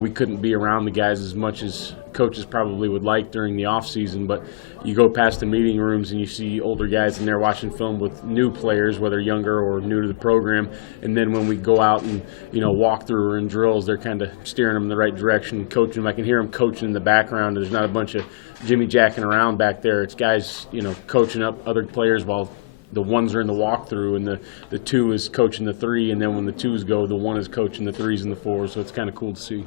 We couldn't be around the guys as much as coaches probably would like during the off season, but you go past the meeting rooms and you see older guys in there watching film with new players, whether younger or new to the program. And then when we go out and walk through or in drills, they're kind of steering them in the right direction, coaching them. I can hear them coaching in the background. There's not a bunch of Jimmy jacking around back there. It's guys coaching up other players while the ones are in the walkthrough, and the two is coaching the three, and then when the twos go, the one is coaching the threes and the fours. So it's kind of cool to see.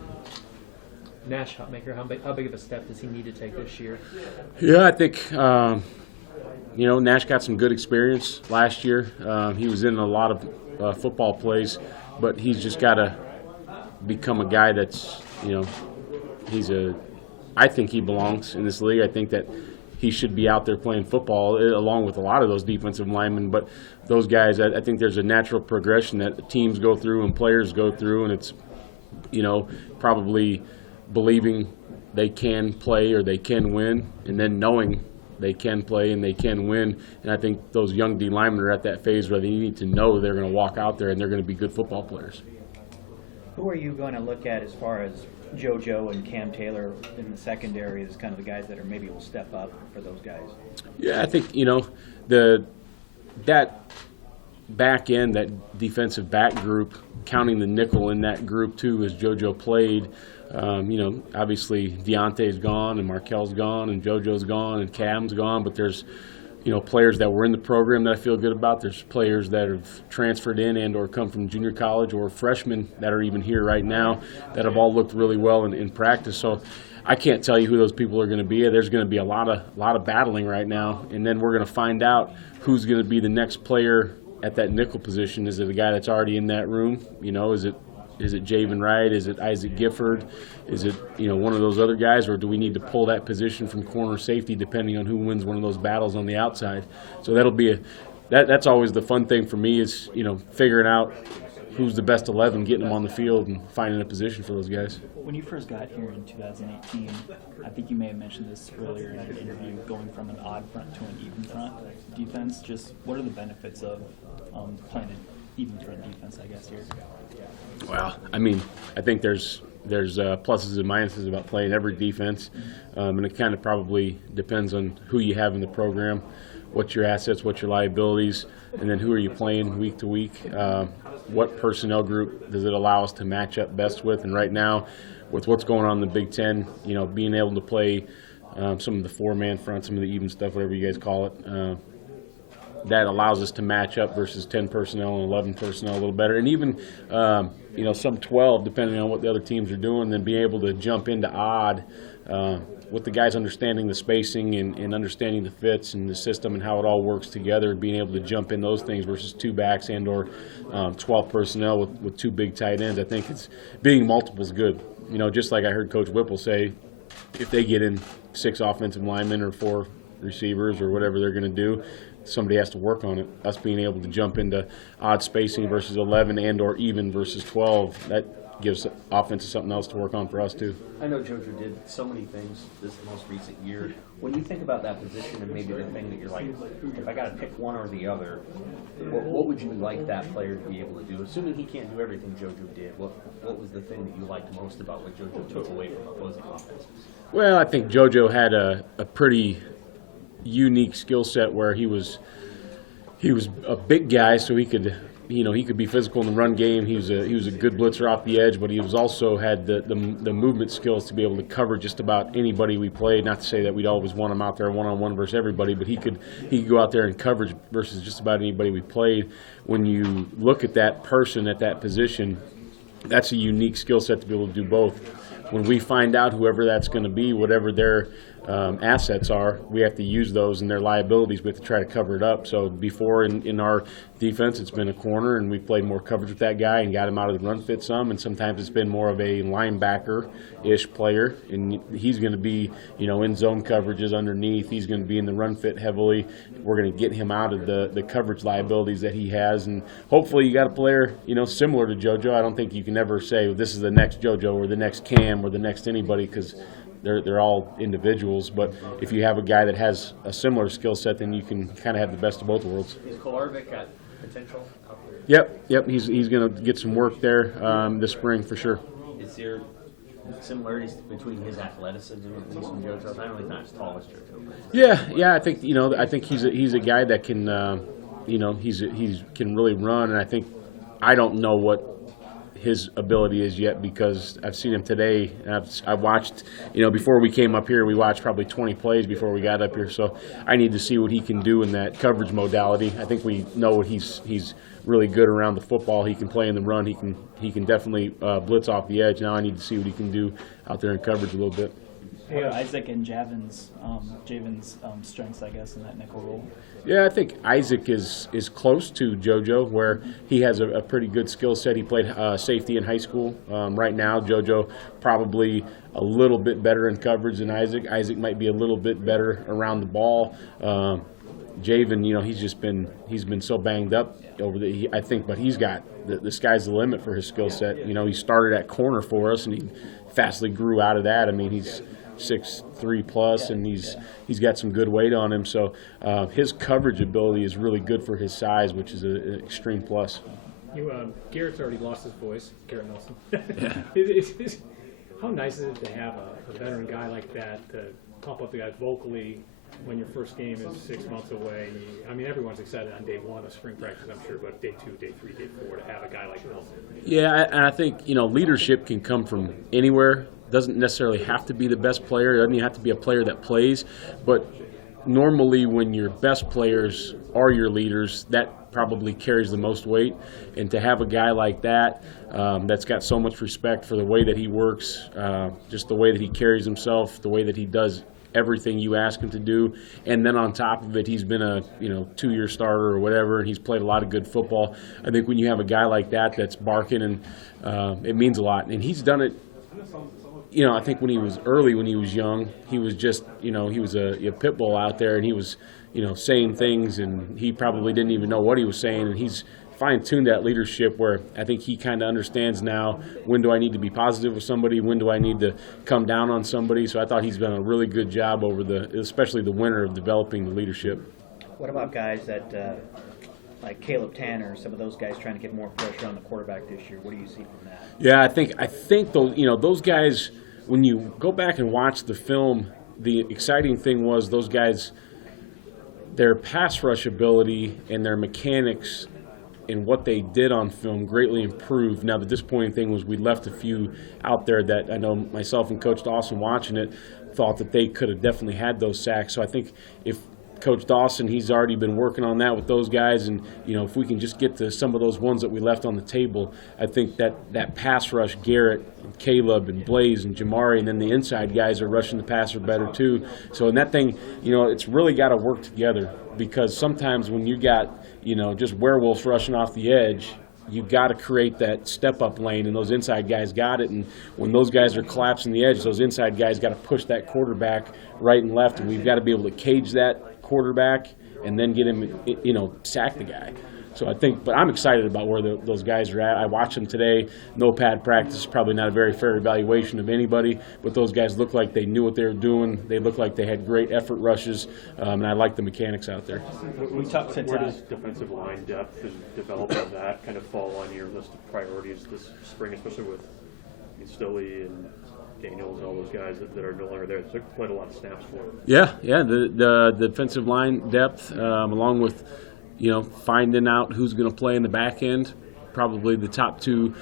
Nash Hotmaker, how big of a step does he need to take this year? Yeah, I think Nash got some good experience last year. He was in a lot of football plays, but he's just got to become a guy that's I think he belongs in this league. I think that he should be out there playing football along with a lot of those defensive linemen. But those guys, I think there's a natural progression that teams go through and players go through, and it's probably believing they can play or they can win, and then knowing they can play and they can win. And I think those young D linemen are at that phase where they need to know they're going to walk out there and they're going to be good football players. Who are you going to look at as far as JoJo and Cam Taylor in the secondary as kind of the guys that are maybe will step up for those guys? Yeah, I think that back end, that defensive back group, counting the nickel in that group too, as JoJo played. Obviously Deontay's gone and Markel's gone and JoJo's gone and Cam's gone, but there's players that were in the program that I feel good about. There's players that have transferred in and or come from junior college, or freshmen that are even here right now that have all looked really well in practice. So I can't tell you who those people are going to be. There's going to be a lot of battling right now, and then we're going to find out who's going to be the next player at that nickel position. Is it a guy that's already in that room? Is it Javen Wright? Is it Isaac Gifford? Is it one of those other guys, or do we need to pull that position from corner safety depending on who wins one of those battles on the outside? So that'll be that's always the fun thing for me is figuring out who's the best 11, getting them on the field and finding a position for those guys. When you first got here in 2018, I think you may have mentioned this earlier in an interview, going from an odd front to an even front defense. Just what are the benefits of playing an even front defense, I guess, here? Well, I think there's pluses and minuses about playing every defense, and it kind of probably depends on who you have in the program, what's your assets, what's your liabilities, and then who are you playing week to week. What personnel group does it allow us to match up best with? And right now, with what's going on in the Big Ten, being able to play some of the four-man front, some of the even stuff, whatever you guys call it, that allows us to match up versus 10 personnel and 11 personnel a little better. And even, some 12, depending on what the other teams are doing, then being able to jump into odd with the guys understanding the spacing and understanding the fits and the system and how it all works together, being able to jump in those things versus two backs and or 12 personnel with two big tight ends. I think it's being multiple is good. Just like I heard Coach Whipple say, if they get in 6 offensive linemen or 4 receivers or whatever they're going to do, somebody has to work on it. Us being able to jump into odd spacing versus 11 and or even versus 12, that gives offense something else to work on for us too. I know JoJo did so many things this most recent year. When you think about that position and maybe the thing that you're like, if I got to pick one or the other, what would you like that player to be able to do? Assuming he can't do everything JoJo did, what was the thing that you liked most about what JoJo took away from opposing offenses? Well, I think JoJo had a pretty unique skill set where he was a big guy, so he could be physical in the run game. He was a good blitzer off the edge, but he was also had the movement skills to be able to cover just about anybody we played. Not to say that we'd always want him out there one-on-one versus everybody, but he could go out there in coverage versus just about anybody we played. When you look at that person at that position, that's a unique skill set to be able to do both. When we find out whoever that's going to be, whatever their assets are, we have to use those, and their liabilities, we have to try to cover it up. So before in our defense, it's been a corner, and we played more coverage with that guy and got him out of the run fit some, and sometimes it's been more of a linebacker-ish player, and he's going to be, in zone coverages underneath. He's going to be in the run fit heavily. We're going to get him out of the coverage liabilities that he has, and hopefully you got a player, similar to JoJo. I don't think you can ever say, well, this is the next JoJo or the next Cam or the next anybody, because they're all individuals, but if you have a guy that has a similar skill set, then you can kind of have the best of both worlds. Is Kolarvik got potential? Yep. He's going to get some work there this spring for sure. Is there similarities between his athleticism and JoJo's? I know he's not as tall as JoJo. But Yeah. I think he's a guy that can, he can really run, and I don't know what his ability is yet because I've seen him today. And I've watched, before we came up here, we watched probably 20 plays before we got up here. So I need to see what he can do in that coverage modality. I think we know what he's really good around the football. He can play in the run. He can definitely blitz off the edge. Now I need to see what he can do out there in coverage a little bit. What are Isaac and Javen's strengths, I guess, in that nickel role? Yeah, I think Isaac is close to JoJo, where he has a pretty good skill set. He played safety in high school. Right now, JoJo probably a little bit better in coverage than Isaac. Isaac might be a little bit better around the ball. Javen, he's been so banged up but he's got the sky's the limit for his skill set. He started at corner for us, and he fastly grew out of that. I mean, he's 6'3" plus, and he's got some good weight on him. So his coverage ability is really good for his size, which is an extreme plus. Garrett's already lost his voice, Garrett Nelson. How nice is it to have a veteran guy like that to pump up the guys vocally when your first game is 6 months away? Everyone's excited on day one of spring practice, I'm sure, but day 2, day 3, day 4 to have a guy like Nelson. Yeah, and I think leadership can come from anywhere. Doesn't necessarily have to be the best player. It doesn't even have to be a player that plays. But normally when your best players are your leaders, that probably carries the most weight. And to have a guy like that that's got so much respect for the way that he works, just the way that he carries himself, the way that he does everything you ask him to do, and then on top of it, he's been a 2-year starter or whatever, and he's played a lot of good football. I think when you have a guy like that that's barking, and it means a lot. And he's done it. I think when he was young, he was just, he was a pit bull out there, and he was, saying things, and he probably didn't even know what he was saying, and he's fine-tuned that leadership where I think he kind of understands now, when do I need to be positive with somebody, when do I need to come down on somebody. So I thought he's done a really good job especially the winter, of developing the leadership. What about guys that, like Caleb Tanner, some of those guys trying to get more pressure on the quarterback this year? What do you see from that? Yeah, I think those guys, when you go back and watch the film, the exciting thing was those guys, their pass rush ability and their mechanics and what they did on film greatly improved. Now, the disappointing thing was we left a few out there that I know myself and Coach Dawson watching it thought that they could have definitely had those sacks. So I think if Coach Dawson, he's already been working on that with those guys, and if we can just get to some of those ones that we left on the table, I think that pass rush, Garrett, and Caleb, and Blaze, and Jamari, and then the inside guys are rushing the passer better too. So in that thing, it's really got to work together, because sometimes when you got just werewolves rushing off the edge, you got to create that step-up lane, and those inside guys got it. And when those guys are collapsing the edge, those inside guys got to push that quarterback right and left, and we've got to be able to cage that quarterback and then get him, sack the guy. So I think, but I'm excited about where those guys are at. I watched them today. No pad practice, probably not a very fair evaluation of anybody, but those guys look like they knew what they were doing. They look like they had great effort rushes, and I like the mechanics out there. We talked to Where does defensive line depth and development of that kind of fall on your list of priorities this spring, especially with Stilley and Daniels and all those guys that are no longer there? They played a lot of snaps for him. Yeah. The defensive line depth, along with finding out who's going to play in the back end, probably the top two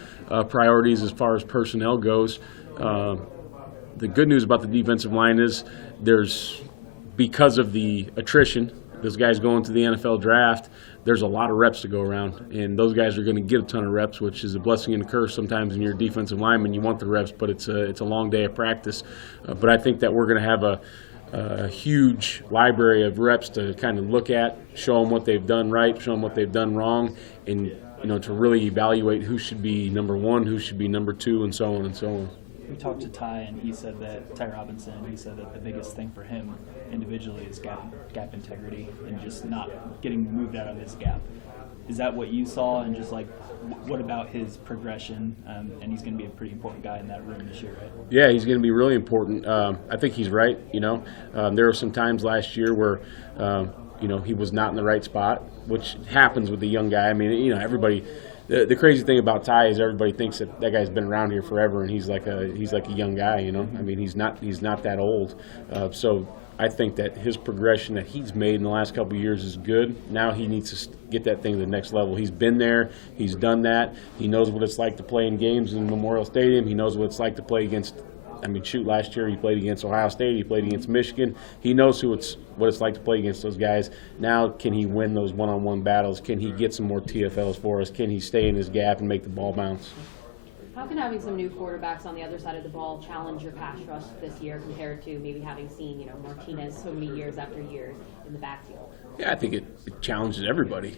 priorities as far as personnel goes. The good news about the defensive line is because of the attrition, those guys going to the NFL draft, there's a lot of reps to go around, and those guys are going to get a ton of reps, which is a blessing and a curse sometimes when you're a defensive lineman. You want the reps, but it's a long day of practice. But I think that we're going to have a huge library of reps to kind of look at, show them what they've done right, show them what they've done wrong, and to really evaluate who should be number one, who should be number two, and so on and so on. We talked to Ty, and he said that the biggest thing for him individually is gap integrity and just not getting moved out of his gap. Is that what you saw? And just what about his progression? And he's going to be a pretty important guy in that room this year, right? Yeah, he's going to be really important. I think he's right. There were some times last year where he was not in the right spot, which happens with the young guy. I mean, everybody the crazy thing about Ty is everybody thinks that guy's been around here forever, and he's like a young guy, you know. I mean, he's not that old. So I think that his progression that he's made in the last couple of years is good. Now he needs to get that thing to the next level. He's been there. He's done that. He knows what it's like to play in games in Memorial Stadium. He knows what it's like to play against, I mean, shoot, last year he played against Ohio State. He played against Michigan. He knows what it's like to play against those guys. Now can he win those one-on-one battles? Can he get some more TFLs for us? Can he stay in his gap and make the ball bounce? How can having some new quarterbacks on the other side of the ball challenge your pass rush this year compared to maybe having seen, Martinez so many years after years in the backfield? Yeah, I think it challenges everybody.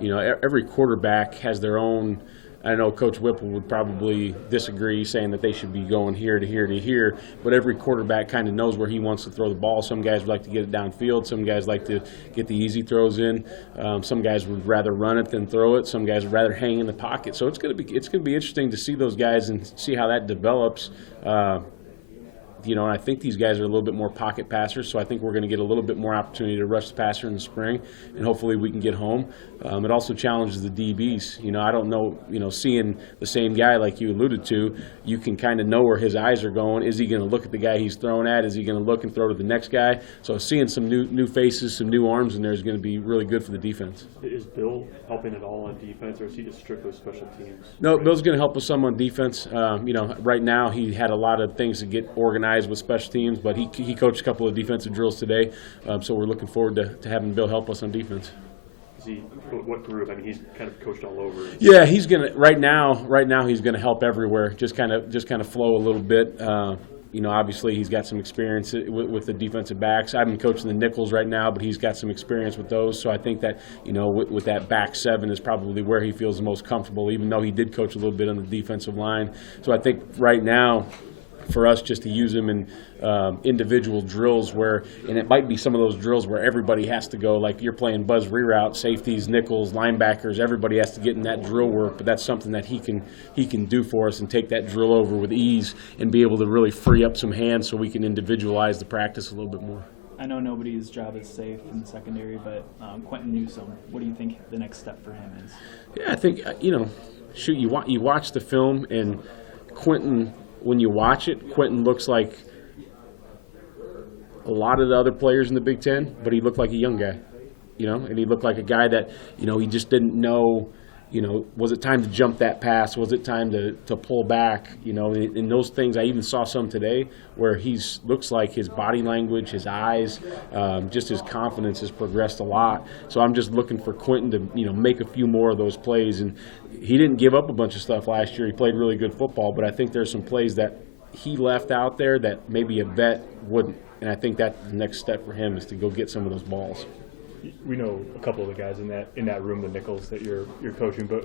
Every quarterback has their own. I know Coach Whipple would probably disagree, saying that they should be going here to here to here, but every quarterback kind of knows where he wants to throw the ball. Some guys would like to get it downfield. Some guys like to get the easy throws in. Some guys would rather run it than throw it. Some guys would rather hang in the pocket. So it's going to be interesting to see those guys and see how that develops. And I think these guys are a little bit more pocket passers, so I think we're going to get a little bit more opportunity to rush the passer in the spring, and hopefully we can get home. It also challenges the DBs. I don't know, seeing the same guy like you alluded to, you can kind of know where his eyes are going. Is he going to look at the guy he's throwing at? Is he going to look and throw to the next guy? So seeing some new faces, some new arms in there is going to be really good for the defense. Is Bill helping at all on defense, or is he just strictly special teams? No, Bill's going to help us some on defense. Right now he had a lot of things to get organized with special teams, but he coached a couple of defensive drills today, so we're looking forward to having Bill help us on defense. What group? I mean, he's kind of coached all over. Yeah, he's gonna right now he's gonna help everywhere. Just kind of flow a little bit. Obviously he's got some experience with the defensive backs. I've been coaching the nickels right now, but he's got some experience with those. So I think that with that back seven is probably where he feels the most comfortable. Even though he did coach a little bit on the defensive line. So I think right now, for us just to use him in individual drills and it might be some of those drills where everybody has to go, like you're playing buzz reroute, safeties, nickels, linebackers, everybody has to get in that drill work, but that's something that he can do for us and take that drill over with ease and be able to really free up some hands so we can individualize the practice a little bit more. I know nobody's job is safe in the secondary, but Quentin Newsome, what do you think the next step for him is? Yeah, I think, you watch the film, and Quentin, when you watch it, Quentin looks like a lot of the other players in the Big Ten, but he looked like a young guy, and he looked like a guy that, he just didn't know, was it time to jump that pass? Was it time to pull back? And those things, I even saw some today where looks like his body language, his eyes, just his confidence has progressed a lot. So I'm just looking for Quentin to, make a few more of those plays. And he didn't give up a bunch of stuff last year. He played really good football, but I think there's some plays that he left out there that maybe a vet wouldn't. And I think that's the next step for him is to go get some of those balls. We know a couple of the guys in that room, the nickels that you're coaching, but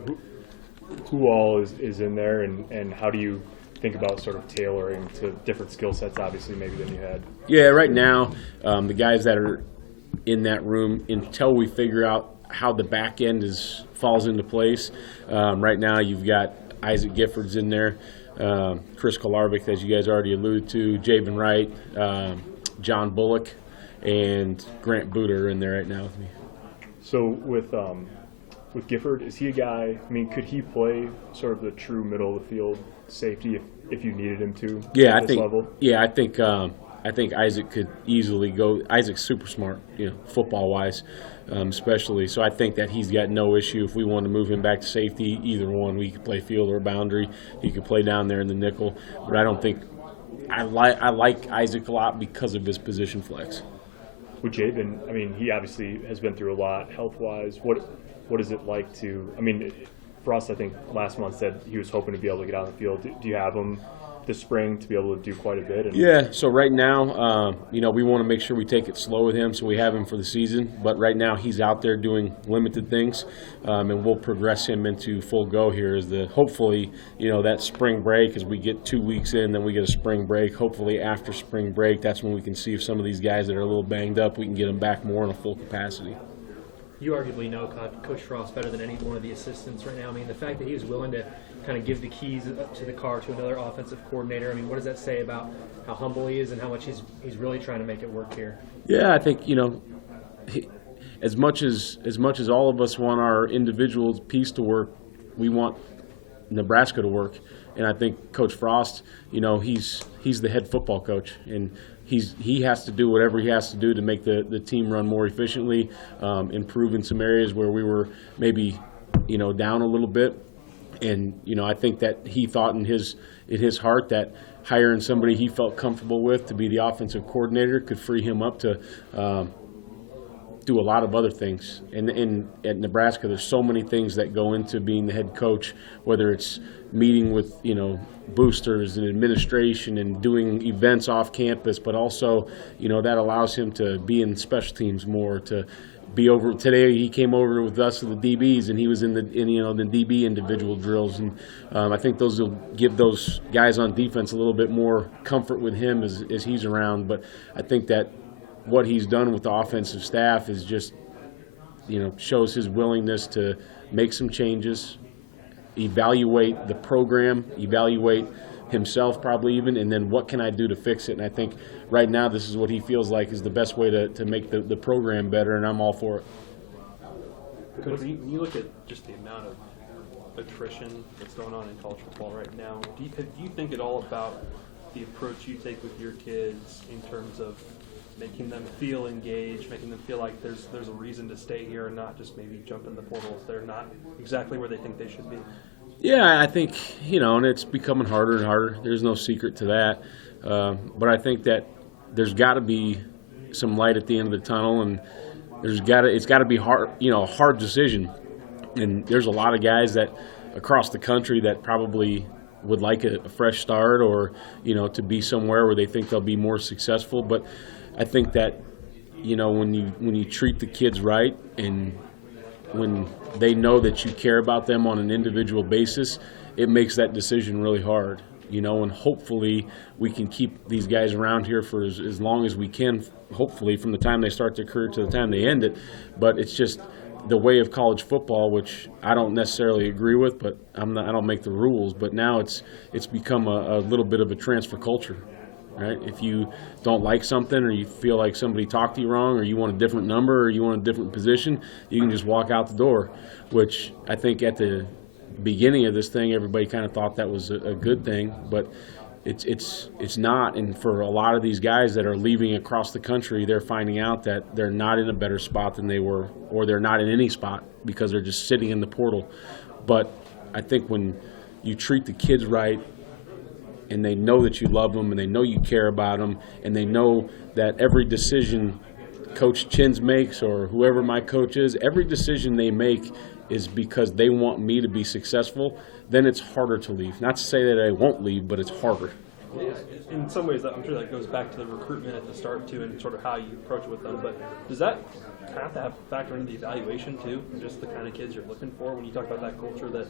who all is in there, and how do you think about sort of tailoring to different skill sets, obviously, maybe than you had? Yeah, right now, the guys that are in that room, until we figure out how the back end falls into place, right now you've got Isaac Gifford's in there, Chris Kolarvik, as you guys already alluded to, Javen Wright, John Bullock, and Grant Booter are in there right now with me. So with Gifford, is he a guy? I mean, could he play sort of the true middle of the field safety if you needed him to? Yeah, at this level? Yeah, I think Isaac could easily go. Isaac's super smart, football wise, especially. So I think that he's got no issue if we want to move him back to safety. Either one, we could play field or boundary. He could play down there in the nickel, but I don't think. I like Isaac a lot because of his position flex. With Javen, I mean, he obviously has been through a lot health-wise. What is it like to? I mean, Frost, I think last month said he was hoping to be able to get out on the field. Do you have him this spring to be able to do quite a bit? Yeah. So right now, we want to make sure we take it slow with him, so we have him for the season. But right now, he's out there doing limited things, and we'll progress him into full go here. Hopefully, that spring break, as we get 2 weeks in, then we get a spring break. Hopefully, after spring break, that's when we can see if some of these guys that are a little banged up, we can get them back more in a full capacity. You arguably know Coach Frost better than any one of the assistants right now. I mean, the fact that he was willing to kind of give the keys to the car to another offensive coordinator, I mean, what does that say about how humble he is and how much he's really trying to make it work here? Yeah, I think, as much as all of us want our individual piece to work, Nebraska to work. And I think Coach Frost, he's the head football coach, and he has to do whatever he has to do to make the team run more efficiently, improve in some areas where we were maybe down a little bit. And I think that he thought in his heart that hiring somebody he felt comfortable with to be the offensive coordinator could free him up to do a lot of other things. And at Nebraska, there's so many things that go into being the head coach, whether it's meeting with boosters and administration and doing events off campus, but also that allows him to be in special teams more, to be over. Today he came over with us to the DBs, and he was in the DB individual drills, and I think those will give those guys on defense a little bit more comfort with him as he's around. But I think that what he's done with the offensive staff is just shows his willingness to make some changes, evaluate the program, evaluate himself probably even, and then what can I do to fix it. And I think right now this is what he feels like is the best way to make the program better, and I'm all for it. Coach, when you look at just the amount of attrition that's going on in college football right now, do you think at all about the approach you take with your kids in terms of making them feel engaged, making them feel like there's a reason to stay here and not just maybe jump in the portal if they're not exactly where they think they should be? Yeah, I think, and it's becoming harder and harder. There's no secret to that. But I think that there's got to be some light at the end of the tunnel, and it's got to be hard, a hard decision. And there's a lot of guys that across the country that probably would like a fresh start, or, to be somewhere where they think they'll be more successful. But I think that, when you treat the kids right, and when they know that you care about them on an individual basis, it makes that decision really hard, and hopefully we can keep these guys around here for as long as we can, hopefully from the time they start their career to the time they end it. But it's just the way of college football, which I don't necessarily agree with, but I don't make the rules. But now it's become a little bit of a transfer culture. Right? If you don't like something, or you feel like somebody talked to you wrong, or you want a different number, or you want a different position, you can just walk out the door, which I think at the beginning of this thing, everybody kind of thought that was a good thing, but it's not. And for a lot of these guys that are leaving across the country, they're finding out that they're not in a better spot than they were, or they're not in any spot because they're just sitting in the portal. But I think when you treat the kids right, and they know that you love them, and they know you care about them, and they know that every decision Coach Chins makes, or whoever my coach is, every decision they make is because they want me to be successful, then it's harder to leave. Not to say that I won't leave, but it's harder. In some ways, I'm sure that goes back to the recruitment at the start too, and sort of how you approach it with them. But does that have to factor into the evaluation too, just the kind of kids you're looking for when you talk about that culture that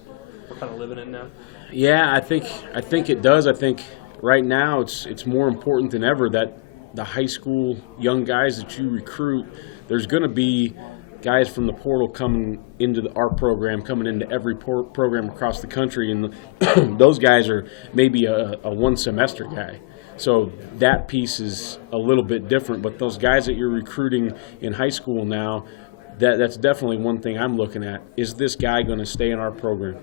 we're kind of living in now? Yeah, I think it does. I think right now it's more important than ever that the high school young guys that you recruit, there's going to be guys from the portal coming into our program, coming into every program across the country, and those guys are maybe a one-semester guy. So that piece is a little bit different. But those guys that you're recruiting in high school now, that's definitely one thing I'm looking at. Is this guy going to stay in our program?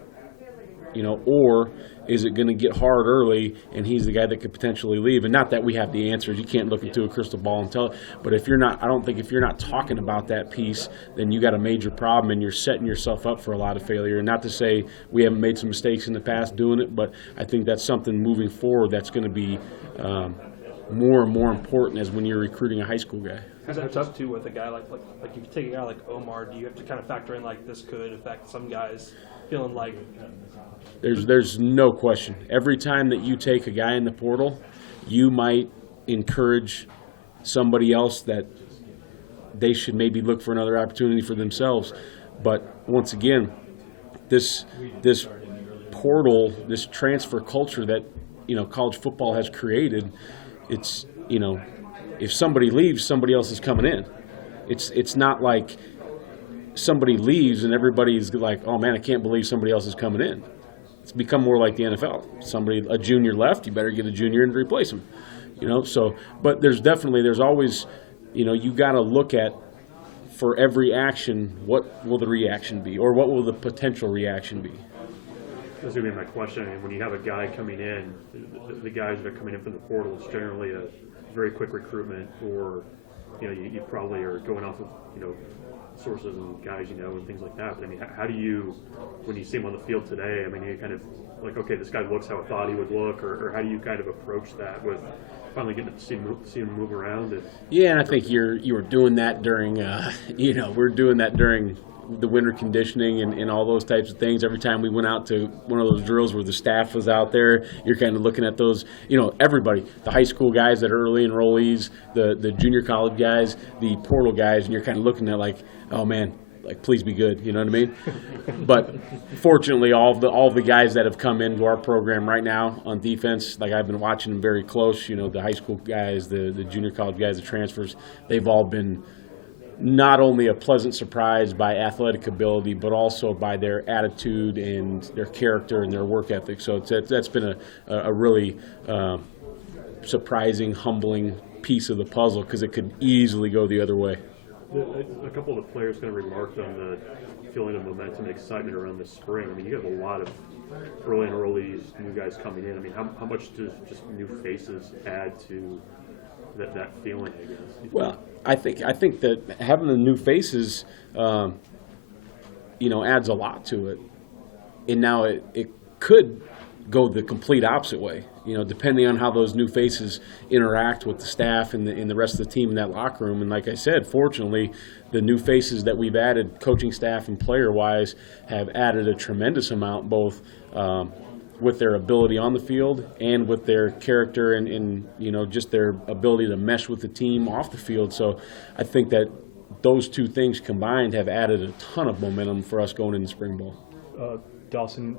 Or is it going to get hard early, and he's the guy that could potentially leave? And not that we have the answers. You can't look into a crystal ball and tell. But I don't think if you're not talking about that piece, then you got a major problem, and you're setting yourself up for a lot of failure. And not to say we haven't made some mistakes in the past doing it, but I think that's something moving forward that's going to be more and more important as when you're recruiting a high school guy. Is that tough too with a guy like if you take a guy like Omar, do you have to kind of factor in like this could affect some guys feeling like? There's no question. Every time that you take a guy in the portal, you might encourage somebody else that they should maybe look for another opportunity for themselves. But once again, this portal, this transfer culture that college football has created, it's if somebody leaves, somebody else is coming in. It's not like somebody leaves and everybody's like, oh man, I can't believe somebody else is coming in. It's become more like the NFL. A junior left, you better get a junior in to replace him. So, but there's always, you got to look at, for every action, what will the reaction be, or what will the potential reaction be? That's going to be my question. I mean, when you have a guy coming in, the guys that are coming in from the portal, it's generally a very quick recruitment, or you probably are going off of sources and guys and things like that. But I mean, how do you, when you see him on the field today, I mean, you kind of like, okay, this guy looks how I thought he would look, or how do you kind of approach that with finally getting to see him move around? Yeah, and I think you were doing that during, we're doing that during the winter conditioning and all those types of things. Every time we went out to one of those drills where the staff was out there, you're kind of looking at those, everybody, the high school guys that are early enrollees, the junior college guys, the portal guys, and you're kind of looking at like, oh man, like please be good, you know what I mean? But fortunately, all the guys that have come into our program right now on defense, like I've been watching them very close, the high school guys, the junior college guys, the transfers, they've all been not only a pleasant surprise by athletic ability, but also by their attitude and their character and their work ethic. So that's been a really surprising, humbling piece of the puzzle, because it could easily go the other way. A couple of the players kind of remarked on the feeling of momentum and excitement around this spring. I mean, you have a lot of early enrollees, new guys coming in. I mean, how much does just new faces add to that feeling, I guess? Well, I think that having the new faces, adds a lot to it. And now it could go the complete opposite way, depending on how those new faces interact with the staff and the rest of the team in that locker room. And like I said, fortunately, the new faces that we've added, coaching staff and player-wise, have added a tremendous amount, both with their ability on the field and with their character and just their ability to mesh with the team off the field. So I think that those two things combined have added a ton of momentum for us going into spring ball. Dawson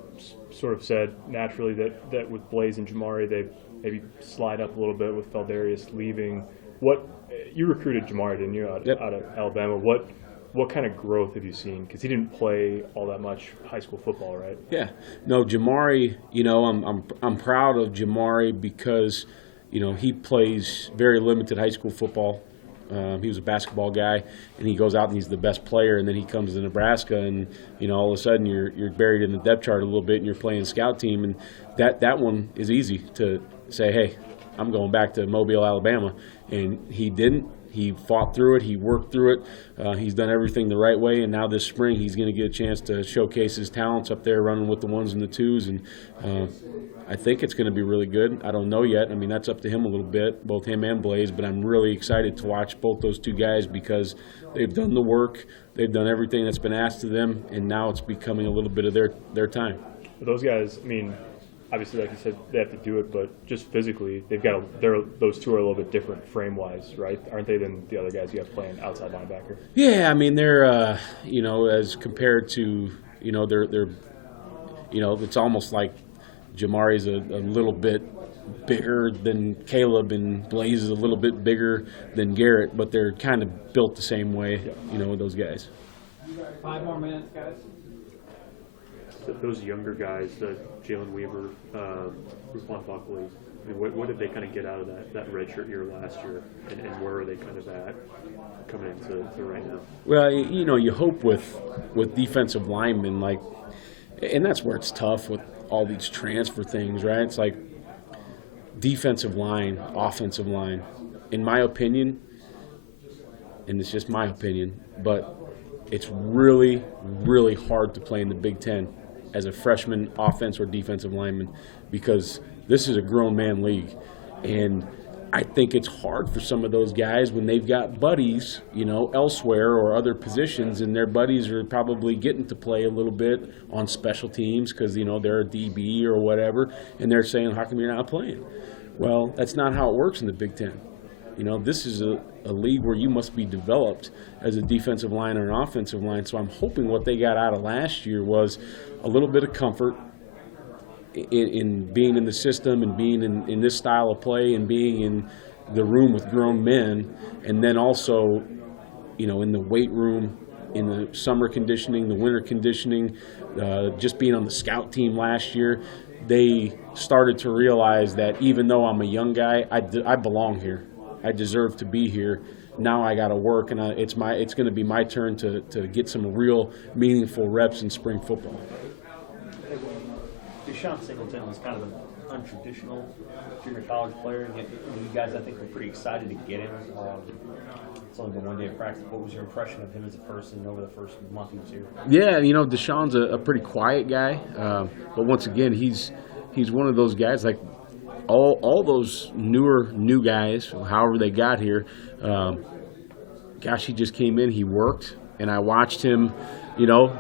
sort of said naturally that with Blaze and Jamari, they maybe slide up a little bit with Feldarius leaving. You recruited Jamari, didn't you, out of Alabama? What kind of growth have you seen? Because he didn't play all that much high school football, right? Yeah. No, Jamari, I'm proud of Jamari because, he plays very limited high school football. He was a basketball guy, and he goes out and he's the best player, and then he comes to Nebraska, and, all of a sudden you're buried in the depth chart a little bit, and you're playing scout team, and that one is easy to say, hey, I'm going back to Mobile, Alabama. And he didn't. He fought through it. He worked through it. He's done everything the right way, and now this spring he's going to get a chance to showcase his talents up there running with the ones and the twos, and I think it's going to be really good. I don't know yet. I mean, that's up to him a little bit, both him and Blaze, but I'm really excited to watch both those two guys because they've done the work, they've done everything that's been asked of them, and now it's becoming a little bit of their time. Those guys, I mean, obviously, like you said, they have to do it, but just physically, those two are a little bit different frame-wise, right? Aren't they than the other guys you have playing outside linebacker? Yeah, I mean, they're, as compared to, they're it's almost like Jamari's a little bit bigger than Caleb, and Blaze is a little bit bigger than Garrett, but they're kind of built the same way, those guys. 5 more minutes, guys. Those younger guys, Jalen Weaver, Ruslan Buckley, I mean, what did they kind of get out of that redshirt year last year, and where are they kind of at coming into right now? Well, you hope with defensive linemen, and that's where it's tough with all these transfer things, right? It's like defensive line, offensive line. In my opinion, and it's just my opinion, but it's really, really hard to play in the Big Ten as a freshman offense or defensive lineman because this is a grown man league. And I think it's hard for some of those guys when they've got buddies, elsewhere or other positions, and their buddies are probably getting to play a little bit on special teams because, they're a DB or whatever, and they're saying, how come you're not playing? Well, that's not how it works in the Big Ten. This is a league where you must be developed as a defensive line or an offensive line. So I'm hoping what they got out of last year was a little bit of comfort in being in the system and being in this style of play and being in the room with grown men, and then also, in the weight room, in the summer conditioning, the winter conditioning, just being on the scout team last year. They started to realize that even though I'm a young guy, I belong here. I deserve to be here. Now I got to work, and it's going to be my turn to get some real meaningful reps in spring football. Deshaun Singleton was kind of an untraditional junior college player, and yet you guys, I think, were pretty excited to get him. It's only been one day of practice. What was your impression of him as a person over the first month he was here? Yeah, Deshaun's a pretty quiet guy, but once again, he's one of those guys like all those new guys, however they got here. Gosh, he just came in, he worked, and I watched him.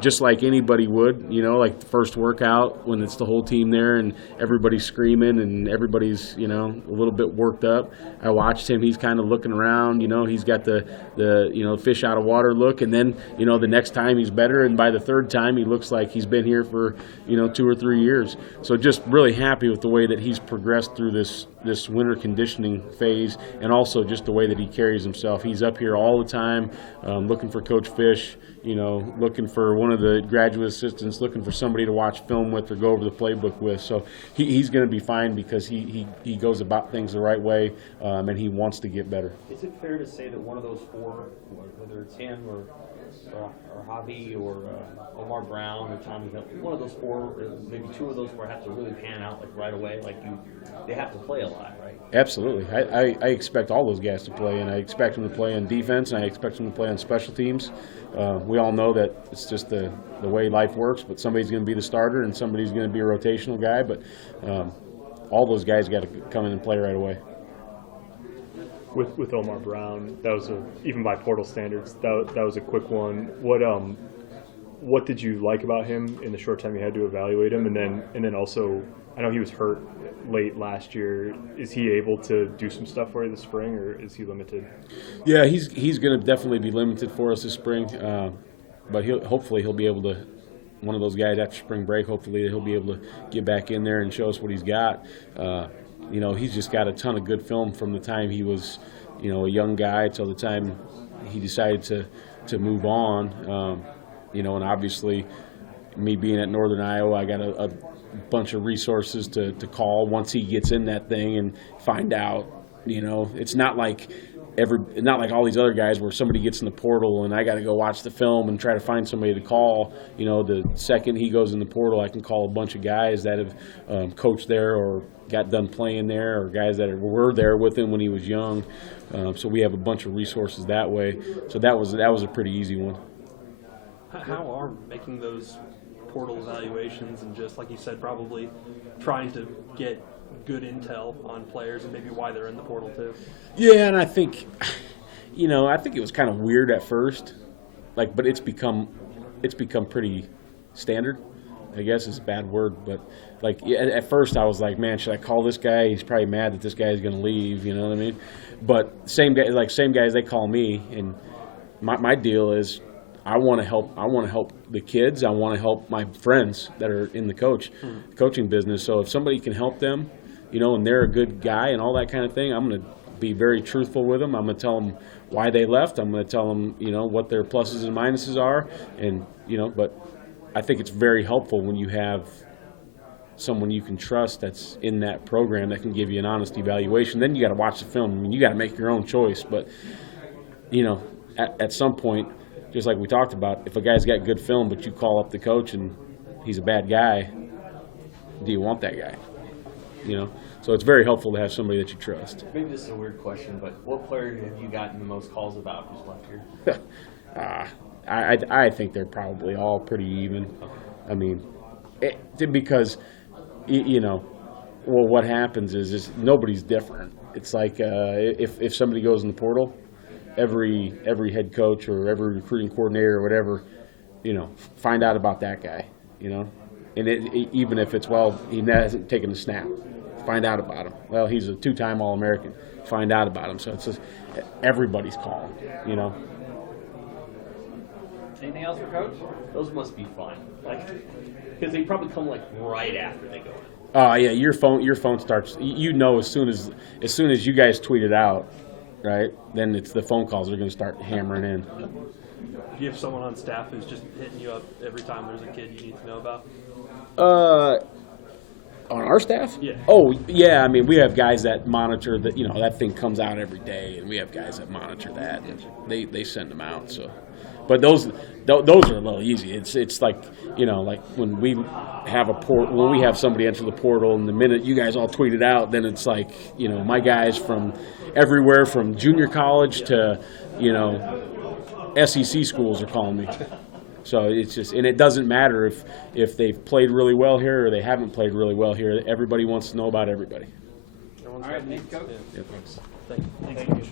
Just like anybody would, like the first workout when it's the whole team there and everybody's screaming and everybody's, a little bit worked up. I watched him. He's kind of looking around, he's got the fish out of water look. And then, the next time he's better. And by the third time, he looks like he's been here for, 2 or 3 years. So just really happy with the way that he's progressed through this winter conditioning phase, and also just the way that he carries himself. He's up here all the time, looking for Coach Fish, looking for one of the graduate assistants, looking for somebody to watch film with or go over the playbook with. So he's going to be fine because he goes about things the right way, and he wants to get better. Is it fair to say that one of those four, whether it's him or Javi or Omar Brown or Tommy Hill, one of those four, maybe two of those four have to really pan out like right away, they have to play a lot, right? Absolutely. I expect all those guys to play, and I expect them to play on defense, and I expect them to play on special teams. We all know that it's just the way life works, but somebody's going to be the starter and somebody's going to be a rotational guy, but all those guys got to come in and play right away. With Omar Brown, that was even by portal standards, that was a quick one. What did you like about him in the short time you had to evaluate him, and then also, I know he was hurt late last year. Is he able to do some stuff for you this spring, or is he limited? Yeah, he's going to definitely be limited for us this spring, but hopefully he'll be able to. One of those guys after spring break, hopefully he'll be able to get back in there and show us what he's got. He's just got a ton of good film from the time he was, a young guy till the time he decided to move on. And obviously, me being at Northern Iowa, I got a bunch of resources to call once he gets in that thing and find out. It's not like all these other guys where somebody gets in the portal and I got to go watch the film and try to find somebody to call. The second he goes in the portal, I can call a bunch of guys that have coached there or got done playing there, or guys that were there with him when he was young. So we have a bunch of resources that way. So that was a pretty easy one. How are making those portal evaluations and just, like you said, probably trying to get good intel on players and maybe why they're in the portal too? Yeah, and I think it was kind of weird at first, but it's become pretty standard. I guess is a bad word, but at first I was like, man, should I call this guy? He's probably mad that this guy's going to leave. You know what I mean? But same guys they call me, and my deal is I want to help. I want to help the kids. I want to help my friends that are in the coaching business. So if somebody can help them, and they're a good guy and all that kind of thing, I'm going to be very truthful with them. I'm going to tell them why they left. I'm going to tell them, what their pluses and minuses are, and but I think it's very helpful when you have someone you can trust that's in that program that can give you an honest evaluation. Then you got to watch the film. I mean, you got to make your own choice. But at some point, just like we talked about, if a guy's got good film, but you call up the coach and he's a bad guy, do you want that guy? So it's very helpful to have somebody that you trust. Maybe this is a weird question, but what player have you gotten the most calls about who's left here? I think they're probably all pretty even. I mean, because what happens is nobody's different. It's like if somebody goes in the portal, every head coach or every recruiting coordinator or whatever, find out about that guy, and even if it's, he hasn't taken a snap, find out about him. Well, he's a 2-time All-American, find out about him. So it's just everybody's calling, Anything else for Coach? Those must be fun, because they probably come right after they go in. Oh yeah, your phone starts. As soon as you guys tweet it out, right? Then it's the phone calls are going to start hammering in. Do you have someone on staff who's just hitting you up every time there's a kid you need to know about? On our staff? Yeah. Oh yeah, I mean we have guys that monitor that. That thing comes out every day, and we have guys that monitor that, and they send them out. So, But those are a little easy. It's like, like when we have when we have somebody enter the portal, and the minute you guys all tweet it out, then it's like, my guys from everywhere from junior college to, SEC schools are calling me. So it's just, and it doesn't matter if they've played really well here or they haven't played really well here. Everybody wants to know about everybody. Everyone's All right, got thanks, needs. Coach. Yeah. Yeah, thanks. Thank you.